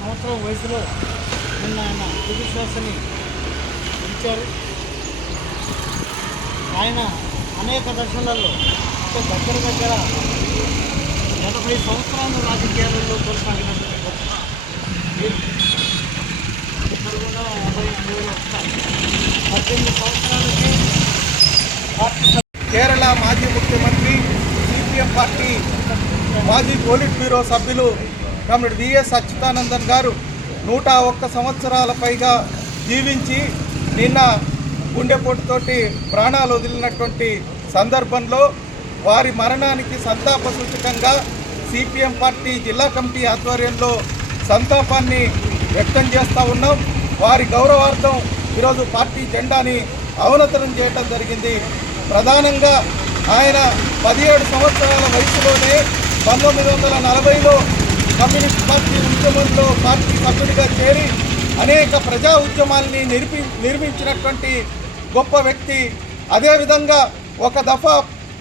సంవత్సరం వయసులో నిన్న ఆయన తుది శ్వాసని ఇచ్చారు ఆయన అనేక దర్శనాల్లో దగ్గర దగ్గర ఎనభై సంవత్సరాలు రాజకీయాలలో కొనసాగినటువంటి గొప్ప ఇప్పుడు కూడా యాభై వస్తారు. పద్దెనిమిది సంవత్సరాలకి కేరళ మాజీ ముఖ్యమంత్రి సిపిఎం పార్టీ మాజీ పోలిట్ బ్యూరో సభ్యులు comrade V S Achuthanandan garu నూట ఒక్క సంవత్సరాల పైగా జీవించి నిన్న గుండెపోటుతోటి ప్రాణాలు వదిలినటువంటి సందర్భంలో వారి మరణానికి సంతాప సూచకంగా సిపిఎం పార్టీ జిల్లా కమిటీ ఆధ్వర్యంలో సంతాపాన్ని వ్యక్తం చేస్తూ ఉన్నాం. వారి గౌరవార్థం ఈరోజు పార్టీ జెండాని అవనతనం చేయటం జరిగింది. ప్రధానంగా ఆయన పదిహేడు సంవత్సరాల వయసులోనే పంతొమ్మిది వందల నలభైలో కమ్యూనిస్ట్ పార్టీ ఉద్యమంలో పార్టీ సభ్యుడిగా చేరి అనేక ప్రజా ఉద్యమాల్ని నిర్మి నిర్మించినటువంటి గొప్ప వ్యక్తి. అదేవిధంగా ఒక దఫా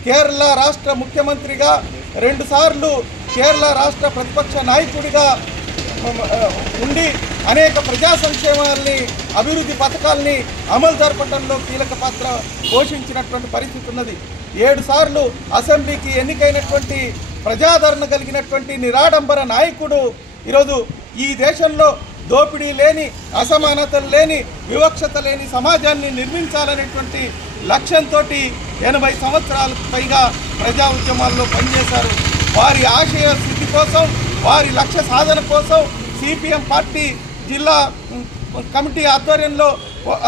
కేరళ రాష్ట్ర ముఖ్యమంత్రిగా రెండుసార్లు కేరళ రాష్ట్ర ప్రతిపక్ష నాయకుడిగా ఉండి అనేక ప్రజా సంక్షేమాల్ని అభివృద్ధి పథకాల్ని అమలు జరపడంలో కీలక పాత్ర పోషించినటువంటి పరిస్థితి ఉన్నది. ఏడు సార్లు అసెంబ్లీకి ఎన్నికైనటువంటి ప్రజాదరణ కలిగినటువంటి నిరాడంబర నాయకుడు. ఈరోజు ఈ దేశంలో దోపిడీ లేని అసమానతలు లేని వివక్షత లేని సమాజాన్ని నిర్మించాలనేటువంటి లక్ష్యంతో ఎనభై సంవత్సరాలకు పైగా ప్రజా ఉద్యమాల్లో పనిచేశారు. వారి ఆశయ స్థితి కోసం వారి లక్ష్య సాధన కోసం సిపిఎం పార్టీ జిల్లా కమిటీ ఆధ్వర్యంలో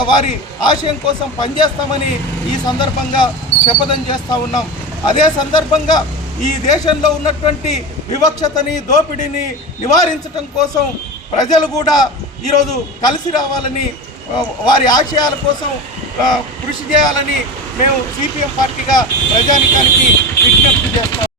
వారి ఆశయం కోసం పనిచేస్తామని ఈ సందర్భంగా శపథం చేస్తూ ఉన్నాం. అదే సందర్భంగా ఈ దేశంలో ఉన్నటువంటి వివక్షతని దోపిడీని నివారించటం కోసం ప్రజలు కూడా ఈరోజు కలిసి రావాలని వారి ఆశయాల కోసం కృషి చేయాలని మేము సిపిఎం పార్టీగా ప్రజానికానికి విజ్ఞప్తి చేస్తాం.